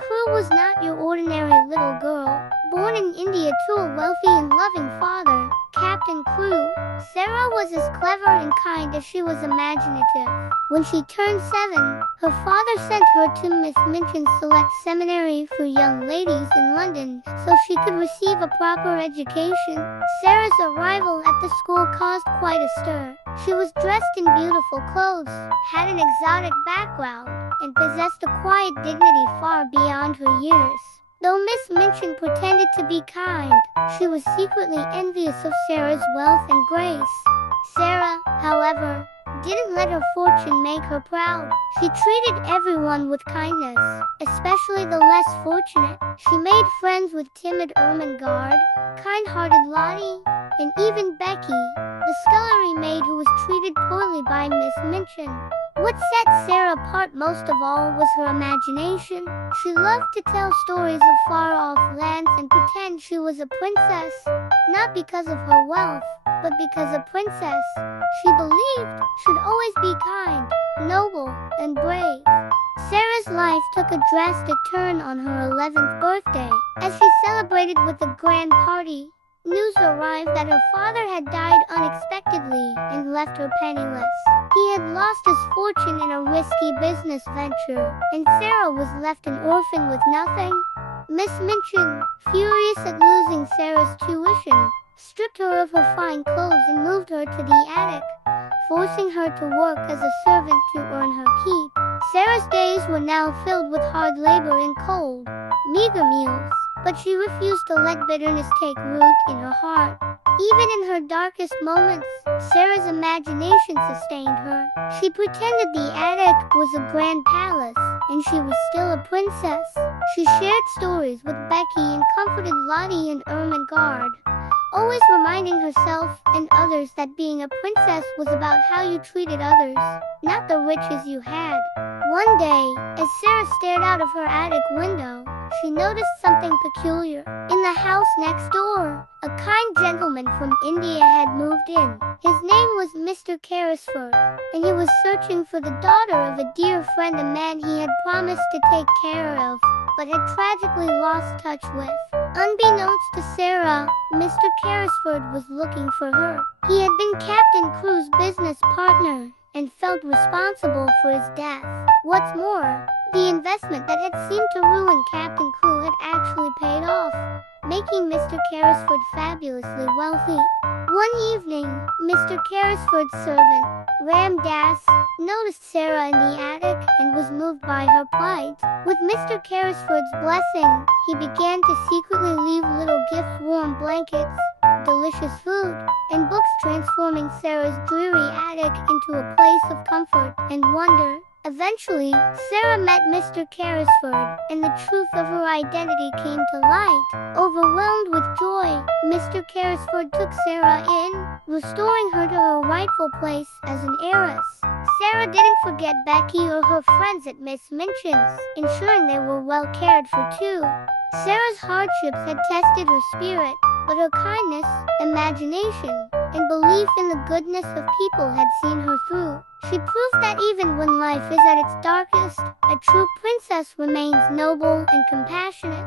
Crewe was not your ordinary little girl. Born in India to a wealthy and loving father, Captain Crewe, Sara was as clever and kind as she was imaginative. When she turned 7, her father sent her to Miss Minchin's Select Seminary for young ladies in London so she could receive a proper education. Sara's arrival at the school caused quite a stir. She was dressed in beautiful clothes, had an exotic background, and possessed a quiet dignity far beyond her years. Though Miss Minchin pretended to be kind, she was secretly envious of Sara's wealth and grace. Sara, however, didn't let her fortune make her proud. She treated everyone with kindness, especially the less fortunate. She made friends with timid Ermengarde, kind-hearted Lottie, and even Becky, the scullery maid who was treated poorly by Miss Minchin. What set Sara apart most of all was her imagination. She loved to tell stories of far-off lands and pretend she was a princess, not because of her wealth, but because a princess, she believed, should always be kind, noble, and brave. Sara's life took a drastic turn on her 11th birthday. As she celebrated with a grand party, news arrived that her father had died unexpectedly and left her penniless. He had lost his fortune in a risky business venture, and Sara was left an orphan with nothing. Miss Minchin, furious at losing Sara's tuition, stripped her of her fine clothes and moved her to the attic, forcing her to work as a servant to earn her keep. Sara's days were now filled with hard labor and cold, meager meals, but she refused to let bitterness take root in her heart. Even in her darkest moments, Sara's imagination sustained her. She pretended the attic was a grand palace, and she was still a princess. She shared stories with Becky and comforted Lottie and Ermengarde, always reminding herself and others that being a princess was about how you treated others, not the riches you had. One day, as Sara stared out of her attic window, she noticed something peculiar. In the house next door, a kind gentleman from India had moved in. His name was Mr. Carrisford, and he was searching for the daughter of a dear friend, a man he had promised to take care of, but had tragically lost touch with. Unbeknownst to Sara, Mr. Carrisford was looking for her. He had been Captain Crewe's business partner, and felt responsible for his death. What's more, the investment that had seemed to ruin Captain Crewe had actually paid off, making Mr. Carrisford fabulously wealthy. One evening, Mr. Carrisford's servant, Ram Das, noticed Sara in the attic and was moved by her plight. With Mr. Carrisford's blessing, he began to secretly leave little gifts, warm blankets, delicious food, and books, transforming Sara's dreary attic into a place of comfort and wonder. Eventually, Sara met Mr. Carrisford, and the truth of her identity came to light. Overwhelmed with joy, Mr. Carrisford took Sara in, restoring her to her rightful place as an heiress. Sara didn't forget Becky or her friends at Miss Minchin's, ensuring they were well cared for too. Sara's hardships had tested her spirit, but her kindness, imagination, and belief in the goodness of people had seen her through. She proved that even when life is at its darkest, a true princess remains noble and compassionate.